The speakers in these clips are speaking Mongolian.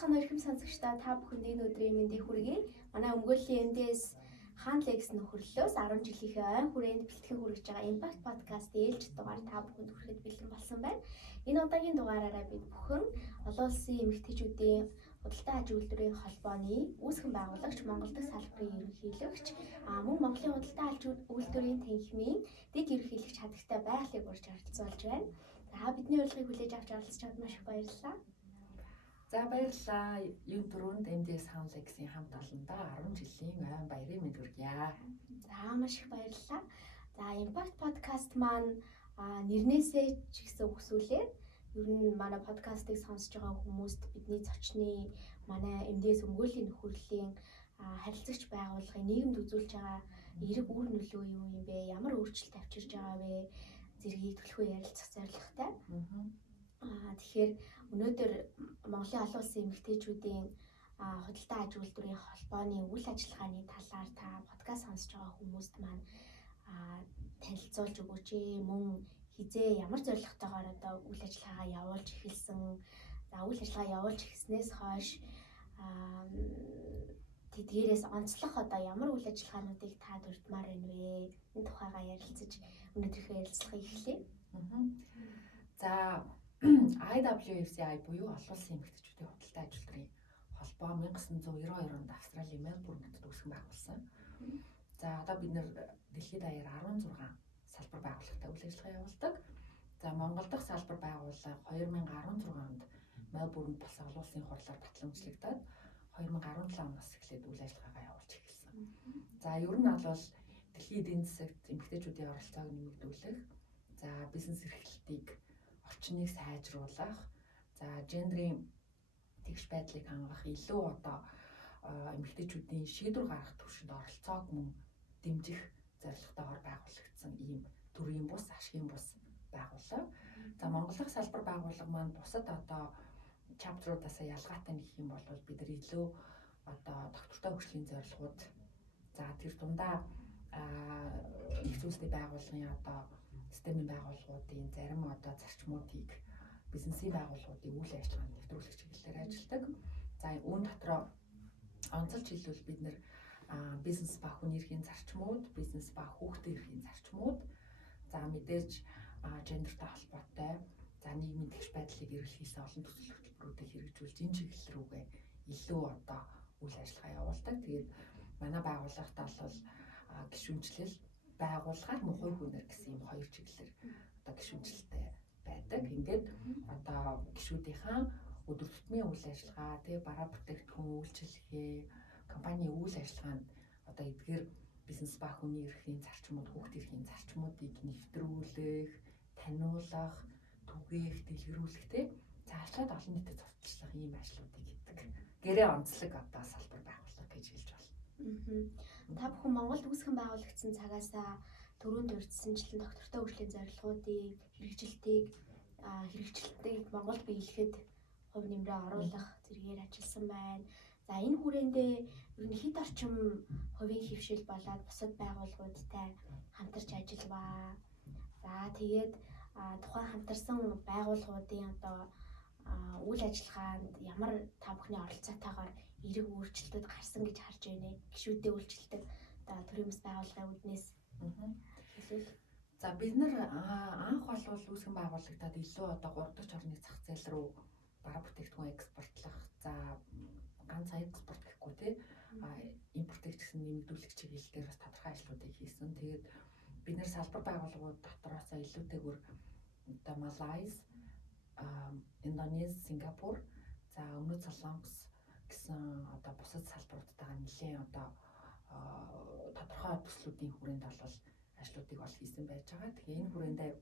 Сайхан өрхөм сонсогчдоо та бүхэнд энэ өдрийн мэндийг хүргэе. Манай өмгөөллийн MDS Хаан Лекс нөхөрлөлөөс 10 жилийнхээ ойн хүрээнд бэлтгэн хүргэж байгаа Impact Podcast ээлж дугаар та бүхэнд хүрэхэд бэлэн болсон байна. Энэ удаагийн дугаараараа бид бүхэн олон улсын эмэгтэйчүүдийн худалдаа аж үйлдвэрийн холбооны үүсгэн байгуулагч, Монгол дахь салбарын ерөнхийлөгч, мөн Монголын худалдаа аж үйлдвэрийн танхимын дэд ерөнхийлөгч хадагтай байгалыг урьж оролцуулж байна. За бидний урилгыг хүлээж авч оролцоход маш их баярлалаа. За баярлалаа. Юун дөрөнд MDS Хаан Лексийн хамт олондоо 10 жилийн ойн баярын мэнд хүргье. За маш их баярлалаа. За Impact Podcast маань нэрнээсээ ч гэсэн үгсүүлээд ер нь манай подкастыг сонсож байгаа хүмүүст бидний зочны манай MDS өмгөөллийн нөхөрлөлийн харилцагч байгууллагын нийгэмд үзүүлж байгаа эерэг үр нөлөө юу юм бэ? Ямар өөрчлөлт авчирж байгаа вэ? Зэргийг төлхөө ярилцах зорилготой. Тэгэхээр өнөөдөр Монголын олон улсын эмэгтэйчүүдийн худалдаа аж үйлдвэрийн холбооны үйл ажиллагааны талаар та подкаст сонсож байгаа хүмүүст маань танилцуулж өгөөч. Мөн хизээ ямар зорилготойгоор одоо үйл ажиллагаагаа явуулж эхэлсэн. За үйл ажиллагаа явуулж эхэлснээс хойш тэдгээрээс онцлог одоо ямар үйл ажиллагаануудыг та дурдмаар байна вэ? Энэ тухайгаа ярилцаж өнөөдрийнхөө ярилцлагыг эхлэе. За IWFCI буюу олон улсын эмэгтэйчүүдийн худалдаа аж үйлдвэрийн холбоо 1992 онд Австралийн Мельбурнд үүсгэн байгуулсан. За одоо бид нэр дэлхийд даяар 16 салбар байгууллагатай үйл ажиллагаа явуулдаг. За Монгол дахь салбар байгууллага 2016 онд Мельбурнд бас олон улсын хурлаар батламжлагдаад 2017 оноос эхлээд үйл ажиллагаагаа явуулж эхэлсэн. За ер нь бол дэлхийн эдийн засагт эмэгтэйчүүдийн оролцоог нэмэгдүүлэх, за бизнес эрхлэлтийг орчныг сайжруулах, за гендрийн тэгш байдлыг хангах, илүү одоо эмэгтэйчүүдийн шийдвэр гаргах түвшинд оролцоог мөн дэмжих зорилготойгоор байгуулагдсан ийм төрийн бус, ашигын бус байгууллага. За Монгол дахь салбар байгууллага маань бусад одоо чаптруудаас ялгаатай нэг юм бол бид нар илүү одоо доктортой хөгжлийн зорилгууд, за тэр дундаа нэгдсэн байгууллагын одоо системийн байгууллагуудын зарим одоо зарчмуудыг бизнесийн байгууллагуудын үйл ажиллагаанд нэвтрүүлэх чиглэлээр ажилладаг. За үүн дотроо онцолж хэлбэл бид нэр бизнес ба хүний эрхийн зарчмууд, бизнес ба хүүхдийн эрхийн зарчмууд, за мэдээж гендертэй холбоотой, за нийгмийн тэгш байдлыг эрэлхийлсэн олон төсөл хөтөлбөрүүдийг хэрэгжүүлж энэ чиглэл рүүгээ илүү одоо үйл ажиллагаа явуулдаг. Тэгээд манай байгууллагатаа бол гишүүнчлэл, байгууллагаар мөн хувь хүнээр гэсэн юм хоёр чиглэлээр одоо гишүүнчлэлтэй байдаг. Ингээд одоо гишүүдийнхаа өдөр тутмын үйл ажиллагаа, тэгээ бараа бүтээгдэхүүн үйлчилгээ, компанийн үйл ажиллагаанд одоо эдгээр бизнес ба хүний эрхийн зарчмууд, хүүхдийн эрхийн зарчмуудыг нэвтрүүлэх, таниулах, түгээх, дэлгэрүүлэх, тэ цаашлаад олон нийтэд зурцлах ийм ажлуудыг хийдэг. Гэрээ онцлог одоо салбар байгууллага гэж хэлж байна. Та бүхэн Монголд үүсгэн байгуулагдсан цагаас түрүүнд урьдчилсан доктортой хөгжлийн зорилгоодыг, хэрэгжилтийг Монголд биелэхэд хувь нэмрээ оруулах зэргээр ажилласан байна. За энэ хүрээндээ ер нь хэд орчим хувийн хөвшил болоод бусад байгууллагуудтай хамтарч ажиллаваа. За тэгээд тухайн хамтарсан байгууллагуудын одоо үйл ажиллагаанд ямар та бүхний оролцоотойгоор эерэг өөрчлөлтүүд гарсан гэж харж байна. Гишүүдийн үйлчлэлтэй одоо төрийн бас байгууллагын үүднээс. За бид нар анх бол үүсгэн байгуулагдаад илүү одоо 3 дахь орны зах зээл рүү бараа бүтээгдэхүүн экспортлох, за ганцхан экспорт гэхгүй те импортыг ч гэсэн нэмэгдүүлэх чиглэл дээр бас тодорхой ажлуудыг хийсэн. Тэгээд бид нэр салбар байгууллагууд дотроос илүүтэйгээр одоо Малайз, Индонез, Сингапур, за Өмнөд Солонгос гэсэн одоо бусад салбаруудтайгаа нэлээд одоо тодорхой төслүүдийн хүрээнд бол ажлуудыг бол хийсэн байж байгаа. Тэгэхээр энэ хүрээндээ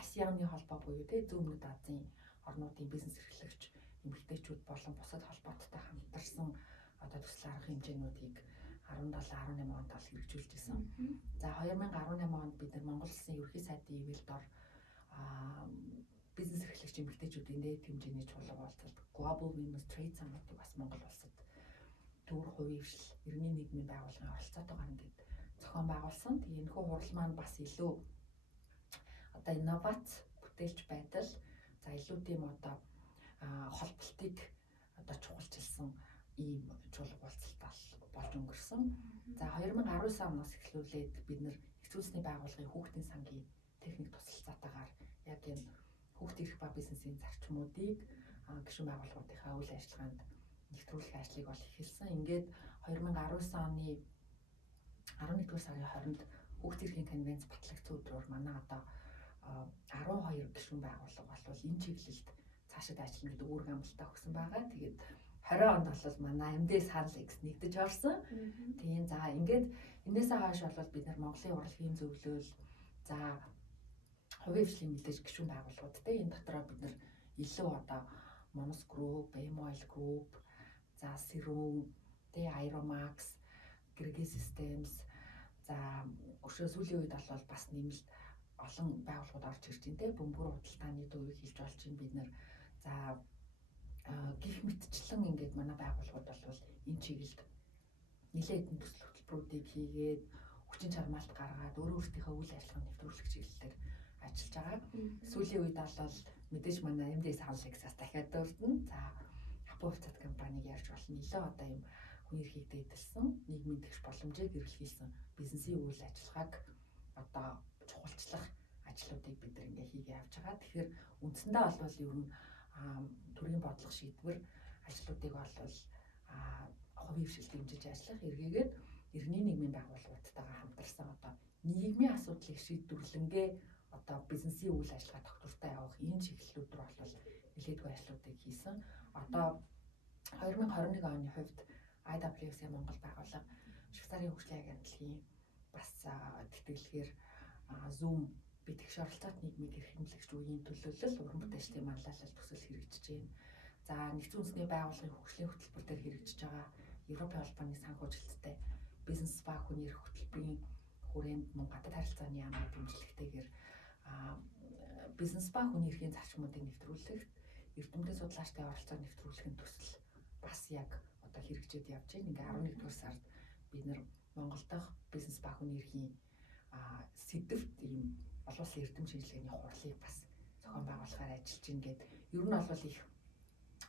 ASEAN-ы холбоо буюу Зүүн Өмнөд Азийн орнуудын бизнес эрхлэгч эмэгтэйчүүд болон бусад холбооттой хамтарсан одоо төсөл арга хэмжээнүүдийг 17-18 онд бол хэрэгжүүлж исэн. За 2018 онд бид нар Монгол Улсын ерөнхий сайдын ивэлд ор бизнес эрхлэгч эмэгтэйчүүдийн нийт хэмжээний чуулга уулзалт Global Women's Trade Summit-ыг бас Монгол улсад төвөр хувийн хвшил иргэний нийгмийн байгууллагын оролцоотойгоор ингээд зохион байгуулсан. Тэгээ энэхүү хурал маань бас илүү одоо инновац, бүтээлч байдал, за илүү тийм одоо холболтыг одоо чухалчилсан ийм чуулга уулзалт болж өнгөрсөн. За 2019 оноос эхлүүлээд бид нэр Нэгдсэн улсны байгууллагын хүүхдийн сангийн техник тусалцаатаагаар яг энэ хүүхдийн эрх ба бизнесийн зарчмуудыг гишүүн байгууллагуудынхаа үйл ажиллагаанд нэвтрүүлэх ажлыг бол эхэлсэн. Ингээд 2019 оны 11-р сарын 20-нд хүүхдийн эрхийн конвенц батлагдсан өдрөөр манай одоо 12 гишүүн байгууллага бол энэ чиглэлд цаашид ажиллана гэдэг үүрэг амлалтаа өгсөн байгаа. Тэгээд 20 онд бол манай MD Санал X нэгдэж орсон. Тийм за ингээд энээсээ хойш бол бид нар Монголын урлагийн зөвлөл за хувийн хвшлийн мэдээж гишүүн байгууллагуудтай энэ дотроо бид нар илүү одоо Monos Group, Bemoil Group, за Serum, Aeromax, Greggy Systems за өшөө сүүлийн үед бол бас нэмэлт олон байгууллагууд орж ирж байна те бөмбөр худалдааны төвийг хийж болж байна бид нар за гих мэтчлэн ингээд манай байгууллагууд бол энэ чиглэлд нэлээд хэдэн төсөл хөтөлбөрүүдийг хийгээд хүчин чармаалт гаргаад өөрийнхөө үйл ажиллагааны нэвтрүүлэх чиглэлээр ажиллаж байгаа. Сүүлийн үед бол мэдээж манай MD Санал X-аас дахиад дурдна. За Хапуу хувьцат компаниг ярьж болно. Нэлээд одоо юм хүн эрхийг дээдэлсэн, нийгмийн тэгш боломжийг эрэлхийлсэн бизнесийн үйл ажиллагааг одоо чухалчлах ажлуудыг бид нар ингээ хийгээ явж байгаа. Тэгэхээр үндсэндээ бол ер нь төрийн бодлого шийдвэр ажлуудыг бол хувийн хвшил дэмжиж ажиллах эргээгээд иргэний нийгмийн байгууллагуудтайгаа хамтарсан одоо нийгмийн асуудлыг шийдвэрлэнгээ одоо бизнесийн үйл ажиллагаа тогтвортой явах энэ чиглэлүүд рүү бол нэлээдгүй ажлуудыг хийсэн. Одоо 2021 оны хувьд IWC Монгол байгууллага Швейцарын хөгжлийн агентлагийн бас тэтгэлгээр Zoom би тэгш оролцоот нийгмийг эрхэмлэгч үеийн төлөөлөл уран бүтээлчдийн манлайлал төсөл хэрэгжиж байна. За Нэгдсэн улсны байгууллагын хөгжлийн хөтөлбөр дээр хэрэгжиж байгаа Европын холбооны санхүүжилттэй бизнес ба хүний эрх хөтөлбөрийн хүрээнд мөн гадаад харилцааны яамны дэмжлэгтэйгээр бизнес ба хүний эрхийн зарчмуудыг нэвтрүүлэхэд эрдэмтэн судлаачдын оролцоо нэвтрүүлэхин төсөл бас яг одоо хэрэгжиж явж байна. Ингээ 11-р сард бид нэр Монгол дахь бизнес ба хүний эрхийн сэдвт ийм олон улсын эрдэм шинжилгээний хурлыг бас зохион байгуулахаар ажиллаж байна гэдэг. Ер нь бол их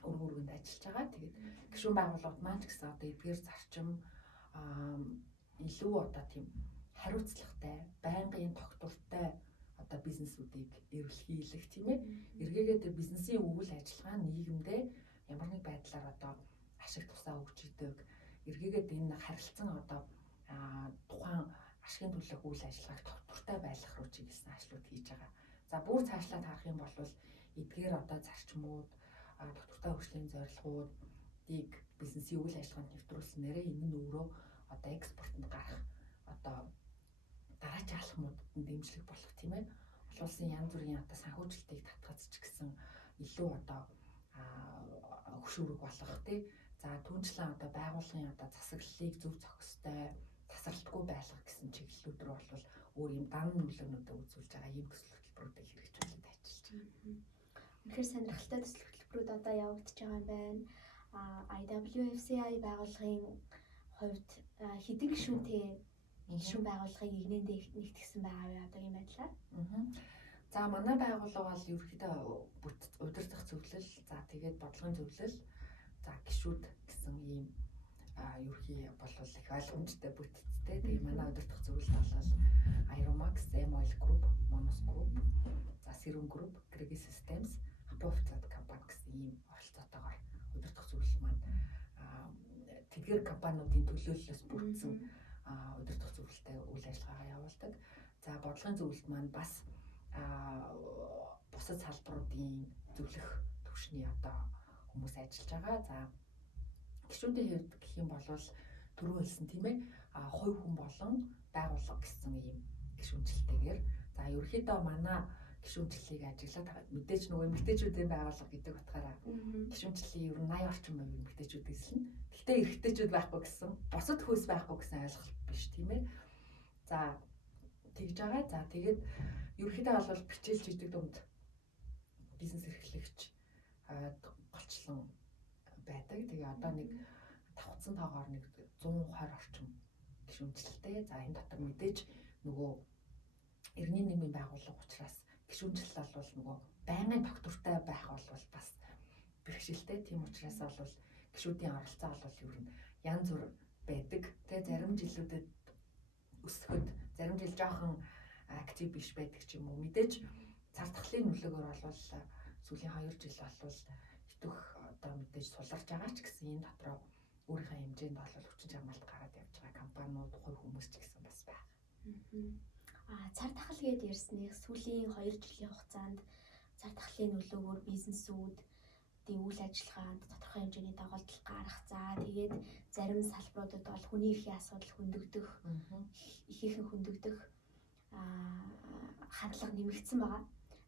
өргөнд ажиллаж байгаа. Тэгээд гишүүн байгууллагууд маань ч гэсэн одоо эдгээр зарчим илүү одоо тийм хариуцлагатай, байнгын тогтвортой одоо бизнесүүдийг эрэлхийлэх тийм ээ. Эргээгээд бизнесийн үйл ажиллагаа нийгэмдээ ямар нэг байдлаар одоо ашиг тусаа өгч идэг. Эргээгээд энэ харилцан одоо тухайн ашигын төлөх үйл ажиллагааг тогтвортой байлгах руу чиглэсэн ажлууд хийж байгаа. За бүр цаашлаад харах юм бол эдгээр одоо зарчмууд тогтвортой хөгжлийн зорилгоодыг бизнесийн үйл ажиллагаанд нэвтрүүлснээрээ энэ нь өөрөө одоо экспортод гарах одоо дараачийн алхмуудад нь дэмжлэг болох тийм ээ. Олон улсын янз бүрийн одоо санхүүжилтийг татгаж ч гэсэн илүү одоо хөшүүрэг болох тий. За түнчлэн одоо байгууллагын одоо засаглалыг зөв зохистой тасралтгүй байлгах гэсэн чиглэлүүд рүү бол өөр юм дан нөлөөнүүдөө үзүүлж байгаа ийм төсөл хөтөлбөрүүдийг хэрэгжүүлээд ажиллаж байна. Үнэхээр сонирхолтой төсөл хөтөлбөрүүд одоо явагдаж байгаа юм байна. IWFCI байгууллагын хувьд хэдэн гишүүнтэй гишүүн байгууллагыг нэгнээндээ нэгтгэсэн байгаа вэ одоогийн байдлаар? За манай байгууллага бол ерөнхийдөө удирдах зөвлөл, за тэгээд бодлогын зөвлөл, за гишүүд гэсэн ийм ерөнхий бол их ойлгомжтой бүтцтэй. Тэгээд манай удирдах зөвлөл бол Aeromax, Bemoil Group, Monos Group, за Serum Group, Greggy Systems, Хапуу хувьцат компани гэсэн ийм оролцоотойгоор удирдах зөвлөл маань тэдгээр компаниудын төлөөллөөс бүрдсэн удирдах зөвлөлтэй үйл ажиллагаагаа явуулдаг. За бодлогын зөвлөлт маань бас бусад салбаруудын зөвлөх түвшний одоо хүмүүс ажиллаж байгаа. За гишүүдийн хувьд гэх юм бол түрүү хэлсэн тийм ээ хувь хүн болон байгууллага гэсэн ийм гишүүнчлэлтэйгээр за ерөнхийдөө манай гишүүнчлэлийг ажиглаад байгаа. Мэдээж нөгөө эмэгтэйчүүдийн байгууллага гэдэг утгаараа гишүүнчлэлийн ер нь 80 орчим хувь эмэгтэйчүүд эзэлнэ. Гэхдээ эрэгтэйчүүд байхгүй гэсэн, бусад хөөс байхгүй гэсэн ойлголт биш тийм ээ. За тэгж байгаа. За тэгээд ерөнхийдөө бол бичээл жижиг дунд бизнес эрхлэгч голчлон байдаг. Тэгээ одоо нэг давхцсан тоогоор нэг 120 орчим гишүүнчлэлтэй. За энэ дотор мэдээж нөгөө иргэний нийгмийн байгууллага учраас гишүүнчлэл бол нөгөө байнгын тогтвортой байх бол бас бэрхшээлтэй. Тийм учраас бол гишүүдийн оролцоо бол ер нь янз бүр байдаг. Тэгээ зарим жилүүдэд өсөхөд зарим жил жоохон актив биш байдаг ч юм уу. Мэдээж цар тахлын нөлөөгөөр бол сүүлийн 2 жил бол итвэх одоо мэдээж суларч байгаа ч гэсэн энэ дотроо өөрийнхөө хэмжээнд бол хүчин чармаалт гараад явж байгаа компаниуд, хувь хүмүүс ч гэсэн бас байна. Цар тахал гээд ярьсныг сүүлийн 2 жилийн хугацаанд цар тахлын нөлөөгөөр бизнесүүд үйл ажиллагаанд тодорхой хэмжээний давалт гарах. За тэгээд зарим салбаруудад бол хүний эрхийн асуудал хөндөгдөх, ихээхэн хөндөгдөх хандлага нэмэгдсэн байгаа.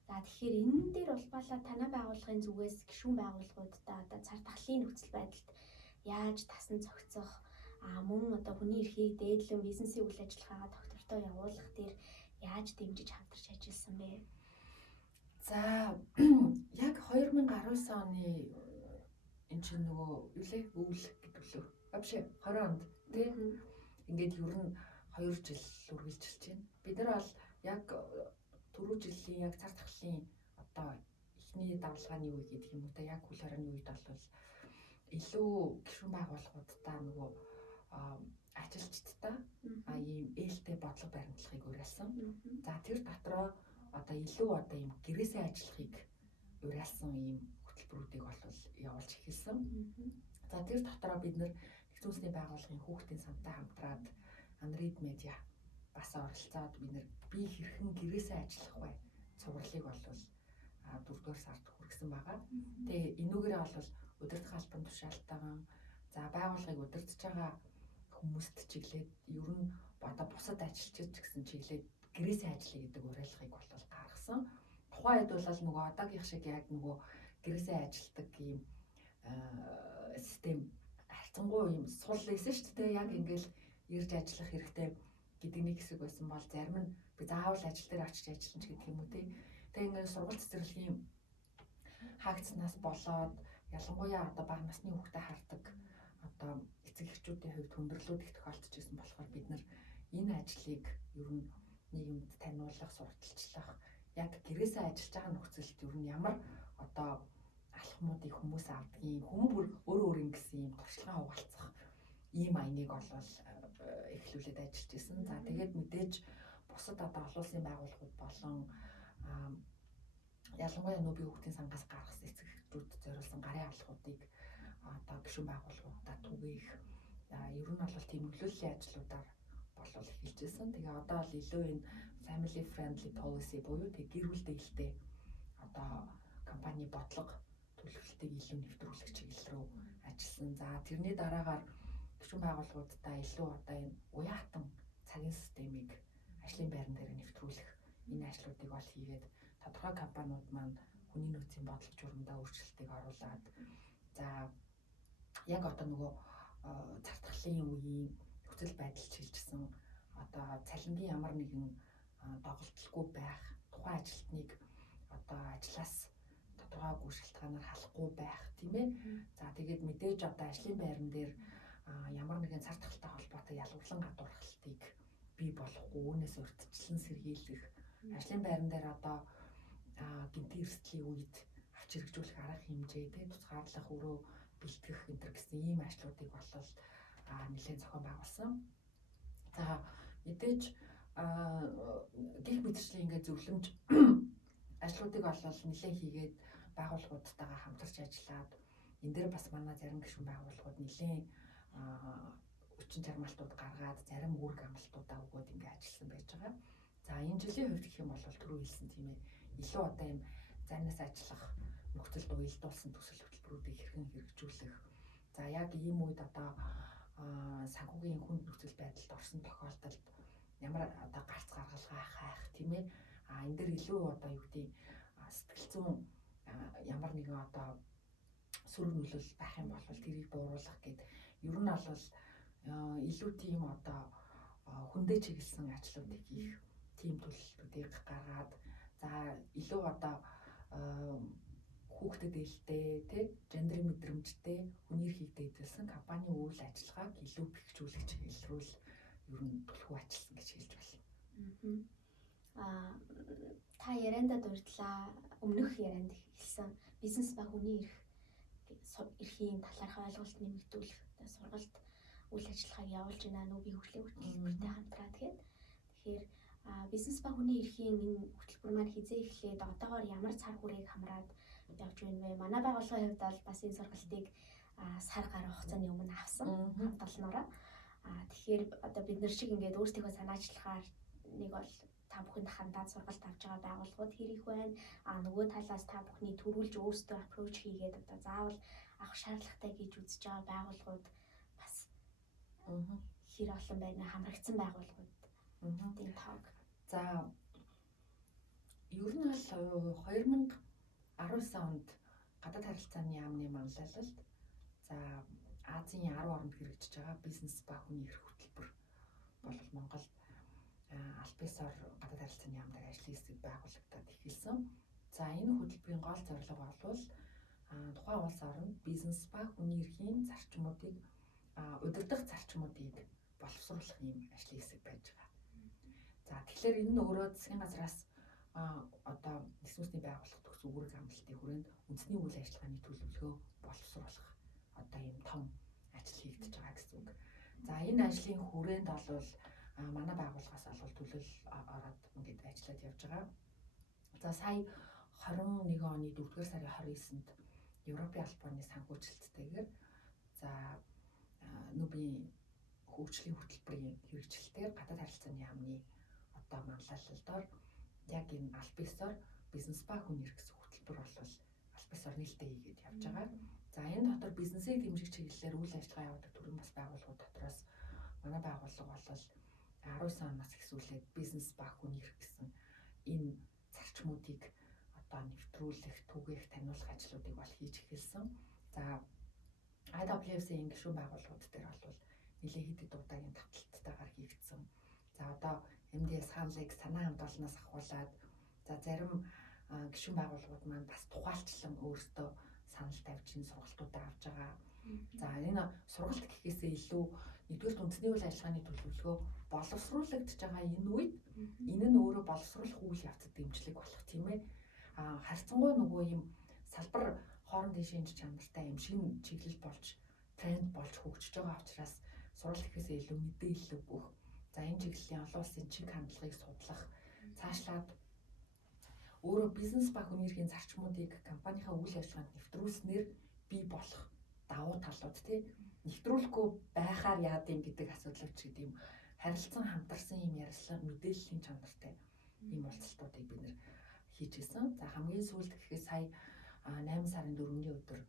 За тэгэхээр энэ дээр улбаалаа танай байгууллагын зүгээс гишүүн байгууллагуудаа одоо цар тахлын нөхцөл байдалд яаж тасан цогцох, мөн одоо хүний эрхийг дээдлэн бизнесийн үйл ажиллагаагаа тогтвортой явуулах дээр яаж дэмжиж хамтарч ажилласан бэ? За яг 2019 оны энэ чинь нөгөө юу лээ өвөл гэдэг лөө. Вообще 20 онд тийм ингээд ер нь 2 жил үргэлжилж байна. Бид нар бол яг түрүү жилийн яг цар тахлын одоо эхний давлгааны үе гэдэг юм уу та яг үйл хорионы үед бол илүү гишүүн байгууллагуудаа нөгөө ажилчдаа ийм ээлтэй бодлого баримтлагыг уриалсан. За тэр дотроо одоо илүү одоо ийм гэрээсээ ажиллахыг уриалсан ийм хөтөлбөрүүдийг бол явуулж эхэлсэн. За тэр дотроо бид нар Нэгдсэн улсны байгууллагын хүүхдийн сантай хамтраад Анрид медиа бас оролцоод бид нар би хэрхэн гэрээсээ ажиллах вэ цувралыг бол 4-р сард хүргэсэн байгаа. Тэгээ энүүгээрээ бол удирдах албан тушаалтайгаан за байгууллагыг удирдах байгаа хүмүүст чиглээд ер нь одоо бусад ажилчид ч гэсэн чиглээд гэрээсээ ажиллая гэдэг уриалгыг бол гаргасан. Тухайн үед бол нөгөө одоогийн шиг яг нөгөө гэрээсээ ажилдаг ийм систем харьцангуй юм сул байсан шүү дээ. Яг ингээл ирж ажиллах хэрэгтэй гэдэг нэг хэсэг байсан бол зарим нь би заавал ажил дээр очиж ажиллана ч гэдэг юм уу тий. Тэгээ ингээд сургалт цэцэрлэгийн хаагцснаас болоод ялангуяа одоо бага насны хүүхдэд хардаг одоо эцэг эхчүүдийн хувьд хүндрэлүүд их тохиолдож байсан болохоор бид нар энэ ажлыг ер нь нийгэмд таниулах, сурталчлах яг гэрээсээ ажиллаж байгаа нөхцөлд ер нь ямар одоо алхмуудыг хүмүүс авдгийг хүн бүр өөр ингэсэн юм туршлагаа хуваалцах ийм аяныг бол эхлүүлээд ажиллаж исэн. За тэгээд мэдээж бусад одоо олон улсын байгууллагууд болон ялангуяа нөө бие хүүхдийн сангаас гаргасан эцэг эхчүүд зориулсан гарын алхуудыг одоо гишүүн байгууллагуудаа түгээх ер нь бол тийм нөлөөллийн ажлуудаар болол эхэлж исэн. Тэгээ одоо бол илүү энэ family friendly policy буюу тэг гэр бүл дэглэлтэй одоо компани бодлого төлөвлөлтийг илүү нэвтрүүлэх чиглэл рүү ажилласан. За тэрний дараагаар гишүүн байгууллагуудаа илүү одоо энэ уяатан цагийн системийг ажлын байран дээр нэвтрүүлэх энэ ажлуудыг бол хийгээд тодорхой компаниуд маань хүний нөөцийн бодлого журамдаа өөрчлөлтийг оруулад за яг одоо нөгөө цар тахлын үеийн нөхцөл байдал чиглэсэн одоо цалингийн ямар нэгэн доголдолгүй байх, тухайн ажилтныг одоо ажлаас тодорхойгүй шалтгаанаар халахгүй байх тийм ээ. За тэгээд мэдээж одоо ажлын байран дээр ямар нэгэн цар тахалтай холбоотой ялгарлан гадуурхалтыг бий болохгүй, үүнээс урьдчилан сэргийлэх, ажлын байран дээр одоо гинти эрсдлийн үед авч хэрэгжүүлэх арга хэмжээ, тусгаарлах, өрөө бэлтгэх энэ гэсэн ийм ажлуудыг болол нэлээд зохион байгуулсан. За мэдээж гих мэдрэлийн ингээд зөвлөмж ажлуудыг болол нэлээд хийгээд байгууллагуудтайгаа хамтарч ажиллаад энэ дээр бас манай зарим гишүүн байгууллагууд нэлээд хүчин чармаалтууд гаргаад зарим үүрэг амлалтуудаа өгөөд ингээд ажилласан байж байгаа. За энэ жилийн хувьд гэх юм бол түрүү хэлсэн тийм ээ. Илүү одоо юм зарнаас ажиллах нөхцөлд уялдуулсан төсөл хөтөлбөрүүдийг хэрхэн хэрэгжүүлэх. За яг ийм үед одоо санхүүгийн хүнд нөхцөл байдалд орсон тохиолдолд ямар одоо гарц гаргалгаа хайх тийм ээ. Энэ дээр илүү одоо юу гэдэг сэтгэл зүйн ямар нэгэн одоо сөрөг нөлөөлөл байх юм бол тэрийг бууруулах гэдэг. Ер нь бол илүү тийм одоо хүндээ чиглэсэн ажлуудыг хийх тийм төлөвлөлтүүдийг гаргаад за илүү одоо хүүхдэд ээлтэй тий гендрийн мэдрэмжтэй хүний эрхийг дэвтэлсэн компани үйл ажиллагааг илүү бэхжүүлэх чиглэл рүү ер нь төлхөө ажилласан гэж хэлж байна. Та яриандаа дурдлаа өмнөх ярианд хэлсэн бизнес ба хүний эрх эрхийн талаарх ойлголт нэмэгдүүлэх сургалт үйл ажиллагааг явуулж байна нүүбийн хөгжлийн хөтөлбөртэй хамтраа тэгэхээр бизнес ба хүний эрхийн энэ хөтөлбөр маань хизээ эхлээд одоогоор ямар цар хүрээг хамраад явж байна вэ? Манай байгууллагын хувьд бол бас энэ сургалтыг сар гаруй хугацааны өмнө авсан хамт олноороо. Тэгэхээр одоо бид нар шиг ингээд өөрсдийнхөө санаачлахаар нэг бол та бүхэнд хандаад сургалт авч байгаа байгууллагууд хэр их байна? Нөгөө талаас та бүхний төрүүлж өөрсдөө approach хийгээд одоо заавал авах шаардлагатай гэж үзэж байгаа байгууллагууд бас хэр олон байна хамрагдсан байгууллагууд. Тийм таг. За ер нь бол 2019 онд гадаад харилцааны яамны манлайлалд за Азийн 10 оронд хэрэгжиж байгаа бизнес ба хүний эрх хөтөлбөр бол Монголд Альбисоор гадаад харилцааны яамд ажлын хэсэг байгуулагдаад эхэлсэн. За энэ хөтөлбөрийн гол зорилго бол тухайн улс орнд бизнес ба хүний эрхийн зарчмуудыг удирдах зарчмуудыг боловсруулах юм ажлын хэсэг байж байгаа. За тэгэхээр энэ нь өөрөө засгийн газраас одоо Нийслэлийн үндэсний байгууллага төгс үүрэг амлалтын хүрээнд үндэсний үйл ажиллагааны төлөвлөгөө боловсруулах одоо ийм том ажил хийгдэж байгаа гэсэн үг. За энэ ажлын хүрээнд бол манай байгууллагаас олвол төлөөл ороод ингээд ажиллаад явж байгаа. За сая 21 оны 4-р сарын 29-нд Европын албаны санхүүжилттэйгээр за нүүбийн хөгжлийн хөтөлбөрийн хэрэгжилтээр гадаад харилцааны яамны одоо манлайлалдаар яг энэ Альбисоор бизнес ба хүний эрх гэсэн хөтөлбөр бол Альбисоор нээлттэй хийгээд явж байгаа. За энэ дотор бизнесийг дэмжих чиглэлээр үйл ажиллагаа явуулдаг төрийн бас байгууллагууд дотроос манай байгууллага бол 19 оноос эхлүүлээд бизнес ба хүний эрх гэсэн энэ зарчмуудыг одоо нэвтрүүлэх, түгээх, таниулах ажлуудыг бол хийж эхэлсэн. За IWF-ийн гишүүн байгууллагууд дээр бол нэлээд хэд удаагийн давталтайгаар хийгдсэн. За одоо MDS Хамлыг санаа хамт олноос ахуулаад за зарим гишүүн байгууллагууд маань бас тухайлчлан өөрсдөө санал тавьж энэ сургалтуудаа авч байгаа. За энэ сургалт гэхээсээ илүү нэгдүгээр үндэсний үйл ажиллагааны төлөвлөгөө боловсруулагдж байгаа энэ үед энэ нь өөрөө боловсруулах үйл явцад дэмжлэг болох тийм ээ. Харьцангуй нөгөө юм салбар хоорондын шинж чанартай юм шинэ чиглэл болж тренд болж хөгжиж байгаа учраас сургалт гэхээсээ илүү мэдээлэл өгөх. За энэ чиглэлийн олон улсын чиг хандлагыг судлах, цаашлаад өөрөө бизнес ба хүний эрхийн зарчмуудыг компанийнхаа үйл ажиллагаанд нэвтрүүлснээр бий болох давуу талууд тий нэвтрүүлэхгүй байхаар яад юм гэдэг асуудал ч гэдэг юм харилцан хамтарсан юм ярилцлага мэдээллийн чанартай ийм уулзалтуудыг бид нэр хийж гисэн. За хамгийн сүүлд гэхээ сая 8 сарын 4-ний өдөр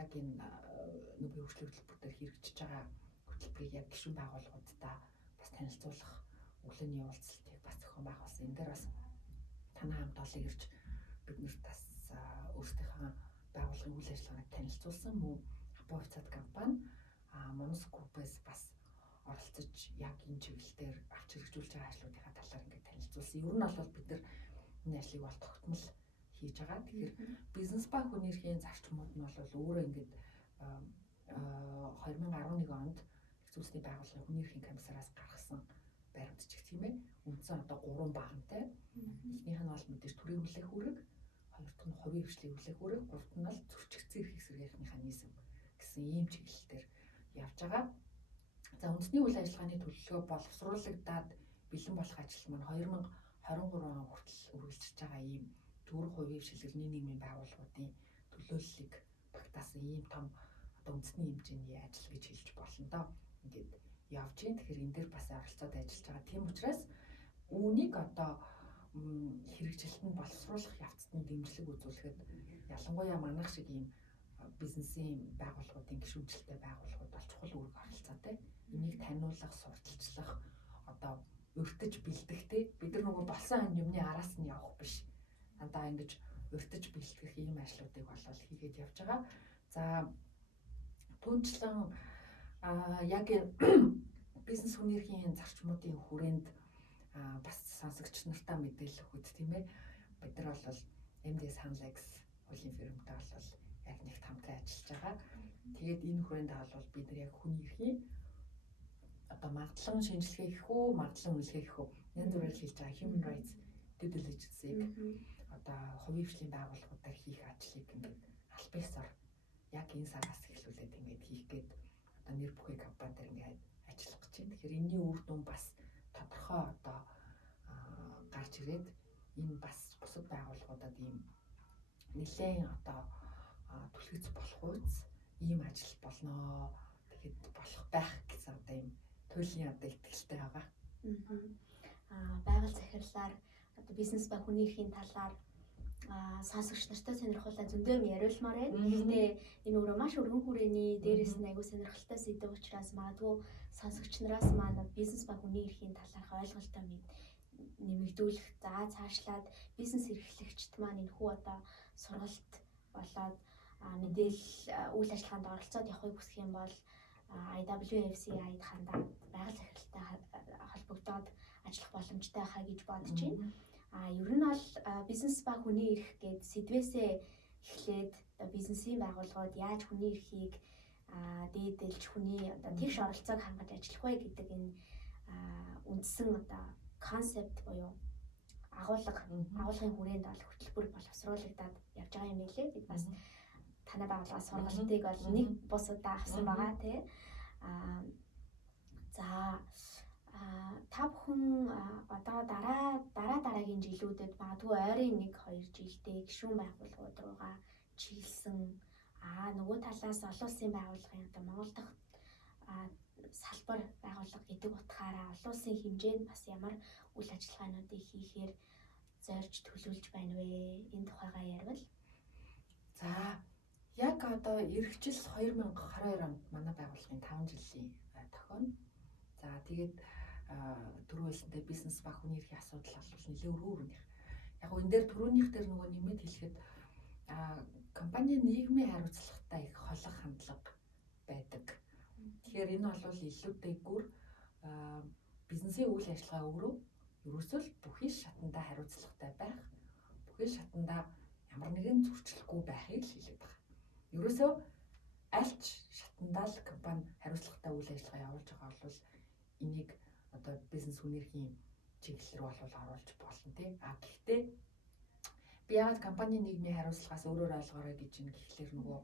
яг энэ нүүбийн хөгжлийн хөтөлбөр дээр хэрэгжиж байгаа хөтөлбөрийг яг гишүүн байгууллагуудаа бас танилцуулах өглөөний уулзалтыг бас зохион байгуулсан. Энэ дээр бас танай хамт олон ирж биднэрт бас өөрсдийнхөө байгууллагын үйл ажиллагааг танилцуулсан. Мөн Хапон хувьцаат компани Монус группээс бас оролцож яг энэ чиглэлээр авч хэрэгжүүлж байгаа ажлуудынхаа талаар ингээд танилцуулсан. Ер нь бол бид нар энэ ажлыг бол тогтмол хийж байгаа. Тэгэхээр бизнес ба хүний эрхийн зарчмууд нь бол өөрөө ингээд 2011 онд Хэвлэлийн байгууллагын хүний эрхийн комиссараас гаргасан баримтчиг тийм ээ. Үндсэн одоо 3 багантай. Эхнийх нь бол мэдээж төрийн хүлээх үүрэг, хоёр дахь нь хувийн хвшлийн хүлээх үүрэг, гурав дахь нь бол зөрчигдсөн эрх эсрэг механизм гэсэн ийм чиглэлээр явж байгаа. За үндэсний үйл ажиллагааны төлөвлөгөө боловсруулагдаад бэлэн болох ажил маань 2023 он хүртэл үргэлжлэж байгаа ийм төрийн хувийн хвшилгэрний нийгмийн байгууллагуудын төлөөллийг багтаасан ийм том одоо үндэсний хэмжээний ажил гэж хэлж болно доо. Ингээд явж гин. Тэгэхээр энэ дээр бас оролцоод ажиллаж байгаа. Тийм учраас үүнийг одоо хэрэгжилтэнд боловсруулах явцад нь дэмжлэг үзүүлэхэд ялангуяа манайх шиг ийм бизнесийн байгууллагуудын гишүүнчлэлтэй байгууллагууд бол чухал үүрэг оролцоотой. Энийг таниулах, сурталчлах, одоо өртөж бэлтгэхтэй. Бид нар нөгөө болсон юмны араас нь явах биш. Дандаа ингэж өртөж бэлтгэх ийм ажлуудыг бол хийгээд явж байгаа. За түүнчлэн яг бизнес хүний эрхийн зарчмуудын хүрээнд бас сонсогч нартаа мэдээлэл өгөхөд тийм ээ. Бид нар бол MDS Hamlex хуулийн фирмтай бол яг нэгт хамтран ажиллаж байгаа. Тэгээд энэ хүрээнд бол бид нар яг хүний эрхийн одоо магадлан шинжилгээ хийх үү, магадлан үнэлгээ хийх үү. Янз бүрээр хийж байгаа human rights due diligence-ийг одоо хувийн хвшлийн байгууллагуудаар хийх ажлыг ингээд албасаар яг энэ сараас эхлүүлээд ингээд хийх гээд одоо нэр бүхий компани дээр ингээд ажиллах гэж байна. Тэгэхээр энэний үр дүн бас тодорхой одоо гарч ирээд энэ бас бусад байгууллагуудад ийм нэлээд одоо түлхэц болох үз ийм ажил болноо. Тэгэхэд болох байх гэсэн одоо ийм туйлын одоо итгэлтэй байгаа. Байгаль захирлаар одоо бизнес ба хүний эрхийн талаар сонсогч нартай сонирхолтой зөндөө юм яриулмаар байна. Гэхдээ энэ өөрөө маш өргөн хүрээний дээрээс нь аягүй сонирхолтой сэдв учраас магадгүй сонсогч нараас маань бизнес ба хүний эрхийн талаарх ойлголтоо нэмэгдүүлэх, цаашлаад бизнес эрхлэгчд маань энэхүү одоо сургалт болоод мэдээлэл үйл ажиллагаанд оролцоод явахыг хүсэх юм бол IWFCI-д хандаад байгаль захиралтай холбогдоод ажиллах боломжтой хаа гэж бодож байна. Ер нь бол бизнес ба хүний эрх гэдэг сэдвээсээ эхлээд бизнесийн байгууллагууд яаж хүний эрхийг дээдэлж хүний одоо тэгш оролцоог хангаж ажиллах вэ гэдэг энэ үндсэн одоо концепт буюу агуулгын хүрээнд бол хөтөлбөр боловсруулагдаад явж байгаа юм билээ. Бид бас танай байгууллагаас сургалтыг бол нэг бус удаа авсан байгаа тий. Та бүхэн одоо дараагийн жилүүдэд магадгүй ойрын 1-2 жилдээ гишүүн байгууллагууд руугаа чиглэсэн нөгөө талаас олон улсын байгууллагын одоо Монгол дахь салбар байгууллага гэдэг утгаараа олон улсын хэмжээнд бас ямар үйл ажиллагаануудыг хийхээр зорж төлөвлөж байна вэ? Энэ тухайгаа ярил. За яг одоо эх жил 2022 онд манай байгууллагын 5 жилийн тохино. За тэгээд түрүүлсэнтэй бизнес ба хүний эрхийн асуудал бол нэлээд өргөнөх. Яг энэ дээр түрүүнийх дээр нөгөө нэмэт хэлэхэд компани нийгмийн хариуцлагатай их холох хандлага байдаг. Тэгэхээр энэ бол илүүтэйгүр бизнесийн үйл ажиллагаа өөрөө ерөөсөө л бүхий шатандаа хариуцлагатай байх, бүхий шатандаа ямар нэгэн зөрчилгүй байхыг л хэлээд байгаа. Ерөөсөө альч шатандаа л компани хариуцлагатай үйл ажиллагаа явуулж байгаа бол энийг одоо бизнес үнэрхийн чиглэл рүү оруулж болно тий. Гэхдээ би яагаад компани нийгмийн хариуцлагаас өөрөөр ойлгоорой гэж юм гэхлээр нөгөө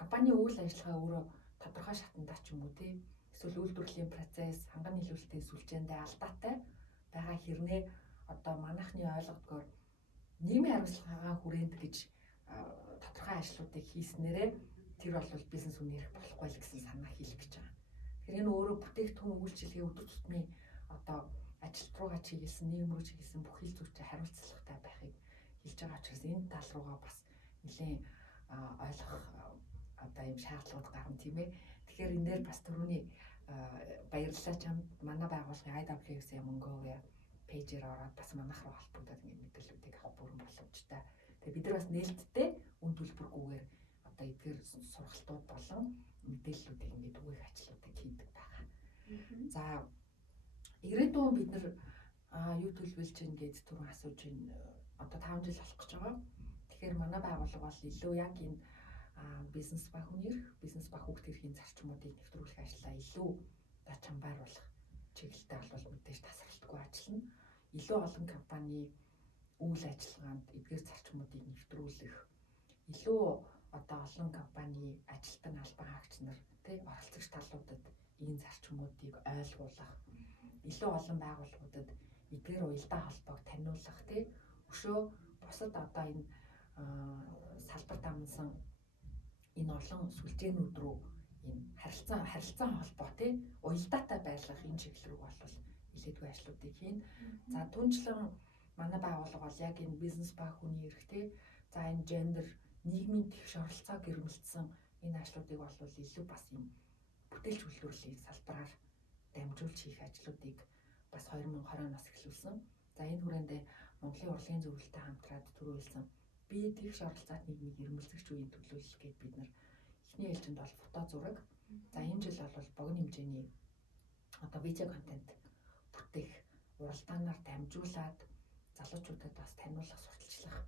компани үйл ажиллагаа өөрөө тодорхой шатандаа ч юм уу тий. Эсвэл үйлдвэрлэлийн процесс, ханган нийлүүлэлтийн сүлжээндээ алдаатай байгаа хэрнээ одоо манайхны ойлгодгоор нийгмийн хариуцлагагаа хүрээнд гэж тодорхой ажлуудыг хийснээрээ тэр бол бизнес үнэрх болохгүй л гэсэн санаа хэлэх гэж байгаа. Тэгэхээр энэ өөрөө бүтээгдэхүүн үйлчилгээ өдөр тутмын одоо ажилт руугаа чиглэсэн, нийгэм рүү чиглэсэн бүх хил зүйтэй хариуцлагатай байхыг хэлж байгаа учраас энэ тал руугаа бас нэлээд ойлгох одоо юм шаардлагууд гарна тийм ээ. Тэгэхээр энэ дээр бас түрүүний баярлалаа чамд манай байгууллагын IWFCI Mongolia пэйжээр ороод бас манайх руу холбогдоод ингэ мэдээллүүдийг авах бүрэн боломжтой. Тэгээ бид нар бас нээлттэй үн төлбөргүйгээр одоо эдгээр сургалтууд болон мэдээллүүдийг ингэ түгээх ажлуудыг хийдэг байгаа. За ирээдүйн бид нар юу төлөвлөж гин гэж түрүүн асууж байна. Одоо 5 жил болох гэж байгаа. Тэгэхээр манай байгууллага бол илүү яг энэ бизнес ба хүний эрх, бизнес ба хүүхд эрхийн зарчмуудыг нэвтрүүлэх ажлаа илүү чамбааруулах чиглэлтэй бол мэдээж тасралтгүй ажиллана. Илүү олон компани үйл ажиллагаанд эдгээр зарчмуудыг нэвтрүүлэх, илүү одоо олон компани ажилтан албан хаагч нар тий оролцогч талуудад энэ зарчмуудыг ойлгуулах, илүү олон байгууллагуудад эдгээр уялдаа холбоог таниулах тий өшөө бусад одоо энэ салбарт амнсан энэ олон сүлжээнүүд рүү энэ харилцан холбоо тий уялдаатай байлгах энэ чиглэл рүү бол илээдгүй ажлуудыг хийн. За түнчлэн манай байгууллага бол яг энэ бизнес ба хүний эрх тий за энэ гендер нийгмийн тэгш оролцоог гэрмэлцсэн энэ ажлуудыг бол илүү бас юм бүтээлч үйлдвэрлэлийн салбараар дамжуулж хийх ажлуудыг бас 2020 оноос эхлүүлсэн. За энэ хүрээндээ Монголын урлагийн зөвлөлтөй хамтраад төрүүлсэн би тэгш оролцоод нийгмийг ирмэлцэгч үеийн төлөөлөл гээд бид нар эхний ээлжинд бол фото зураг. За энэ жил бол богино хэмжээний одоо видео контент бүтээх уралдаанаар дамжуулаад залуучуудад бас таниулах, сурталчлах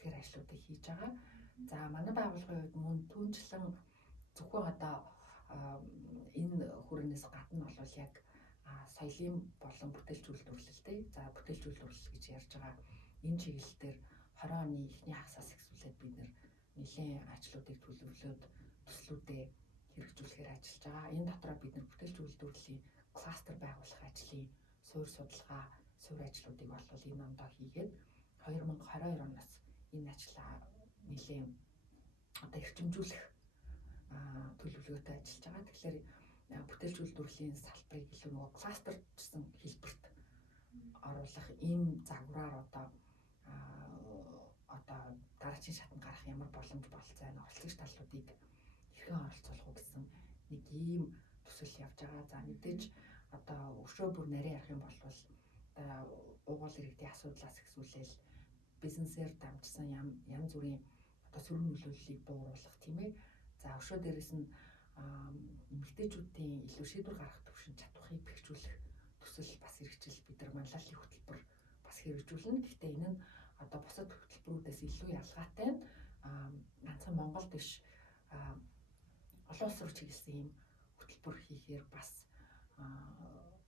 тэр ажлуудыг хийж байгаа. За манай байгууллагын хувьд мөн түнчлэн зөвхөн одоо энэ хүрээнээс гадна бол яг соёлын болон бүтээлч үйлдвэрлэлтэй. За бүтээлч үйлдвэрлэл гэж ярьж байгаа энэ чиглэлээр 20 оны эхний хагасаас эхлүүлээд бид нэлээд ажлуудыг төлөвлөөд төслүүдээ хэрэгжүүлэхээр ажиллаж байгаа. Энэ дотроо бид нар бүтээлч үйлдвэрлэлийн кластер байгуулах ажлын суурь судалгаа, суурь ажлуудыг бол энэ ондоо хийгээд 2022 оноос энэ ажлаа нэлээд одоо эрчимжүүлэх төлөвлөгөөтэй ажиллаж байгаа. Тэгэхээр бүтээлч үйлдвэрлэлийн салбарыг илүү нөгөө кластерчсан хэлбэрт оруулах ийм загвараар одоо дараагийн шатанд гарах ямар боломж болцоо энэ оролцогч талуудыг хэрхэн оролцуулах уу гэсэн нэг ийм төсөл явж байгаа. За мэдээж одоо өшөө бүр нарийн ярих юм бол угуул иргэдийн асуудлаас эхсүүлэл бизнесээр дамжсан янз бүрийн одоо сөрөг нөлөөллийг бууруулах тийм ээ. За өшөө дээрээс нь эмэгтэйчүүдийн илүү шийдвэр гаргах төвшин чадварыг бэхжүүлэх төсөл бас хэрэгжил бид нар манлайлалын хөтөлбөр бас хэрэгжүүлнэ. Гэхдээ энэ нь одоо бусад хөтөлбөрүүдээс илүү ялгаатай нь ганцхан Монгол биш олон улс руу чиглэсэн ийм хөтөлбөр хийхээр бас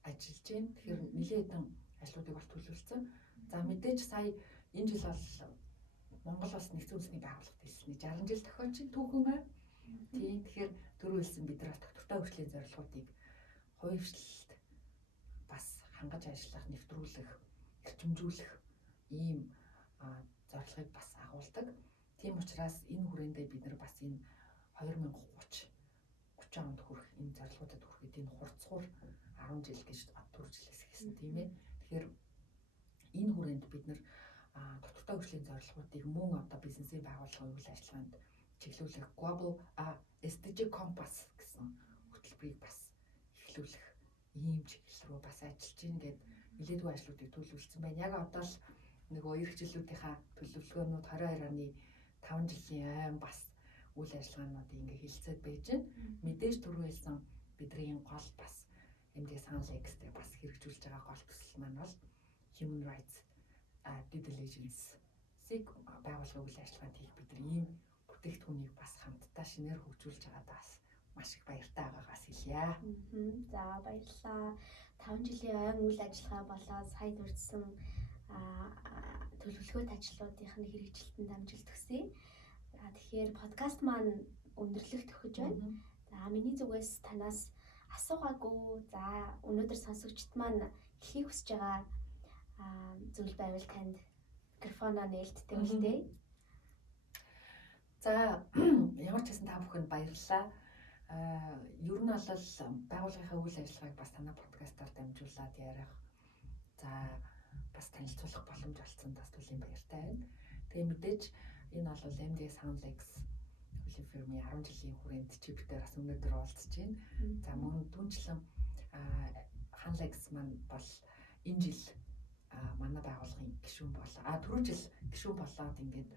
ажиллаж байна. Тэгэхээр нэлээд хэдэн ажлуудыг бол төлөвлөсөн. За мэдээж сая энэ жил бол Монгол улс нэгдсэн үндэсний байгууллагт хэлсэн 60 жил тохиолж түүхэн. Тийм тэгэхээр түрүү хэлсэн бид нар тогтвортой хөгжлийн зорилгоодыг хувьчлалт бас хангаж ажиллах, нэвтрүүлэх, эрчимжүүлэх ийм зорилгыг бас агуулдаг. Тийм учраас энэ хүрээндээ бид нар бас энэ 2030 онд хүрэх энэ зорилгуудад хүрэхэд энэ хурцгуур 10 жил гэж төржилээс хэлсэн тийм ээ. Тэгэхээр энэ хүрээнд бид нар тогтвортой хөгжлийн зорилгоодыг мөн одоо бизнесийн байгууллагын үйл ажиллагаанд чиглүүлэх Global SDG Compass гэсэн хөтөлбөрийг бас эхлүүлэх ийм чиглэл рүү бас ажиллаж ийн гэд нэлээдгүй ажлуудыг төлөвлөсөн байна. Яг одоо л нөгөө эх жилүүдийнхаа төлөвлөгөөнүүд 22 оны 5 жилийн айн бас үйл ажиллагаануудыг ингээ хилцээд байж байна. Мэдээж түрүү хэлсэн бидний гол бас MD Sunlex-тэй бас хэрэгжүүлж байгаа гол төсөл маань бол Human Rights Due Diligence-ийг байгуулгын үйл ажиллагаанд хийх бидний ийм бүтээгдэхүүнийг бас хамтдаа шинээр хөгжүүлж байгаадаа бас маш их баяртай байгаагаас хэлье. За баярлалаа. 5 жилийн ойн үйл ажиллагаа болоод сая дурдсан төлөвлөгөөт ажлуудынх нь хэрэгжилтэнд амжилт хүсье. За тэгэхээр подкаст маань өндөрлөх төхөж байна. За миний зүгээс танаас асуугаагүй. За өнөөдөр сонсогчд маань хэлхийг хүсэж байгаа зүйл байвал танд микрофоноо нээлттэй үлдээе. За ямар ч гэсэн та бүхэнд баярлалаа. Ер нь бол байгууллагынхаа үйл ажиллагааг бас танай подкастаар дамжуулаад ярих. За бас танилцуулах боломж олгосон бас түлийн баяртай байна. Тэгээ мэдээж энэ бол MD Sunlex хөлийн фирмийн 10 жилийн хүрээнд чи битээр бас өнөөдөр уулзж байна. За мөн түнчлэн Sunlex маань бол энэ жил манай байгууллагын гишүүн болоо. Түрүү жил гишүүн болоод ингээд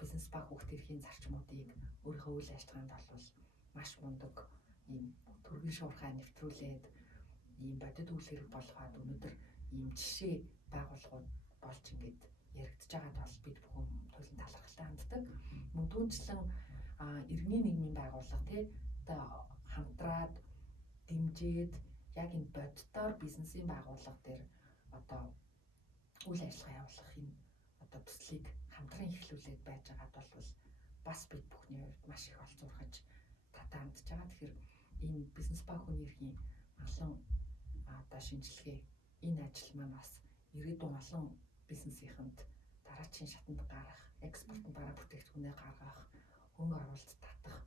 бизнес баг хөгжих эрхийн зарчмуудыг өөрийнхөө үйл ажиллагаанд бол маш мундаг ийм төргийн шуурхай нэвтрүүлээд ийм бодит үйл хэрэг болгоод өнөөдөр ийм жишээ байгууллагууд болж ингээд яригдж байгаад бол бид бүхэн туйлын талархалтай ханддаг. Мөн түнчлэн иргэний нийгмийн байгууллага тий одоо хамтраад дэмжиж яг энэ боддоор бизнесийн байгууллага дээр одоо үйл ажиллагаа явуулах энэ одоо төслийг хамтран эхлүүлээд байж байгаад бол бас бид бүхний хувьд маш их олзуурхаж татаандж байгаа. Тэгэхээр энэ бизнес баг хүний эрхийн олон одоо шинжилгээ энэ ажил маань бас ирээдүйн олон бизнесийнхэнд дараачийн шатанд гарах, экспортын дараа бүтээгдэхүүнээ гаргах, хөнгө оруулалт татах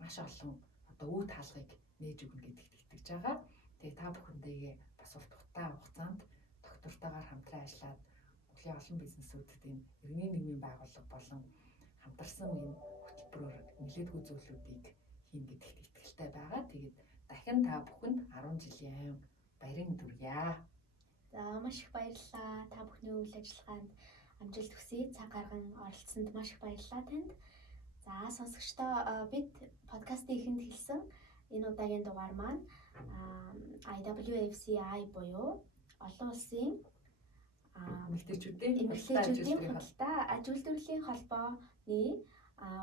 маш олон одоо үе таалгыг нээж өгнө гэдэгт итгэж байгаа. Тэгээ та бүхэндээ бас урттай хугацаанд доктортойгоор хамтран ажиллаад Монголын олон бизнесүүдэд энэ иргэний нийгмийн байгууллага болон хамтарсан энэ хөтөлбөрөөр нэлээдгүй зүйлүүдийг хийн гэдэгт итгэлтэй байгаа. Тэгээд дахин та бүхэнд 10 жилийн айн баярын хүргье. За маш их баярлалаа. Та бүхний үйл ажиллагаанд амжилт хүсье. Цаг гарган оролцсонд маш их баярлалаа танд. За сонсогчдоо бид подкастын эхэнд хэлсэн энэ удаагийн дугаар маань IWFCI буюу олон улсын эмэгтэйчүүдийн худалдаа аж үйлдвэрлэлийн холбооны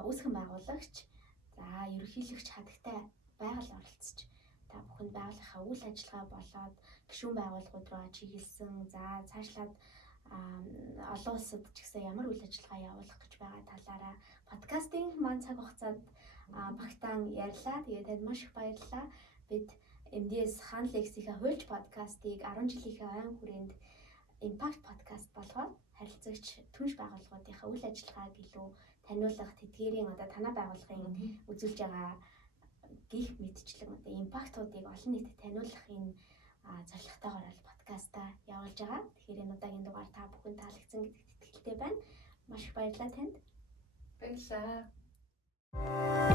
үүсгэн байгуулагч за ерөнхийлөгч хадагтай байгаль оролцож та бүхэнд байгууллагынхаа үйл ажиллагаа болоод гишүүн байгууллагууд руу чиглэсэн за цаашлаад олон улсад ч гэсэн ямар үйл ажиллагаа явуулах гэж байгаа талаараа подкастын маань цаг хугацаанд багтаан ярьлаа. Тэгээд танд маш их баярлалаа. Бид MDS Хаан Лексийнхаа хуульч подкастыг 10 жилийнхээ ойн хүрээнд Impact podcast болгоод харилцагч түнш байгууллагуудынхаа үйл ажиллагааг илүү таниулах, тэдгээрийн одоо танай байгууллагын үзүүлж байгаа гих мэдчлэг одоо импактуудыг олон нийтэд таниулахын зорилготойгоор бол подкастаа явуулж байгаа. Тэгэхээр энэ удаагийн дугаар та бүхэн таалагдсан гэдэгт итгэлтэй байна. Маш их баярлалаа танд. Баярлалаа.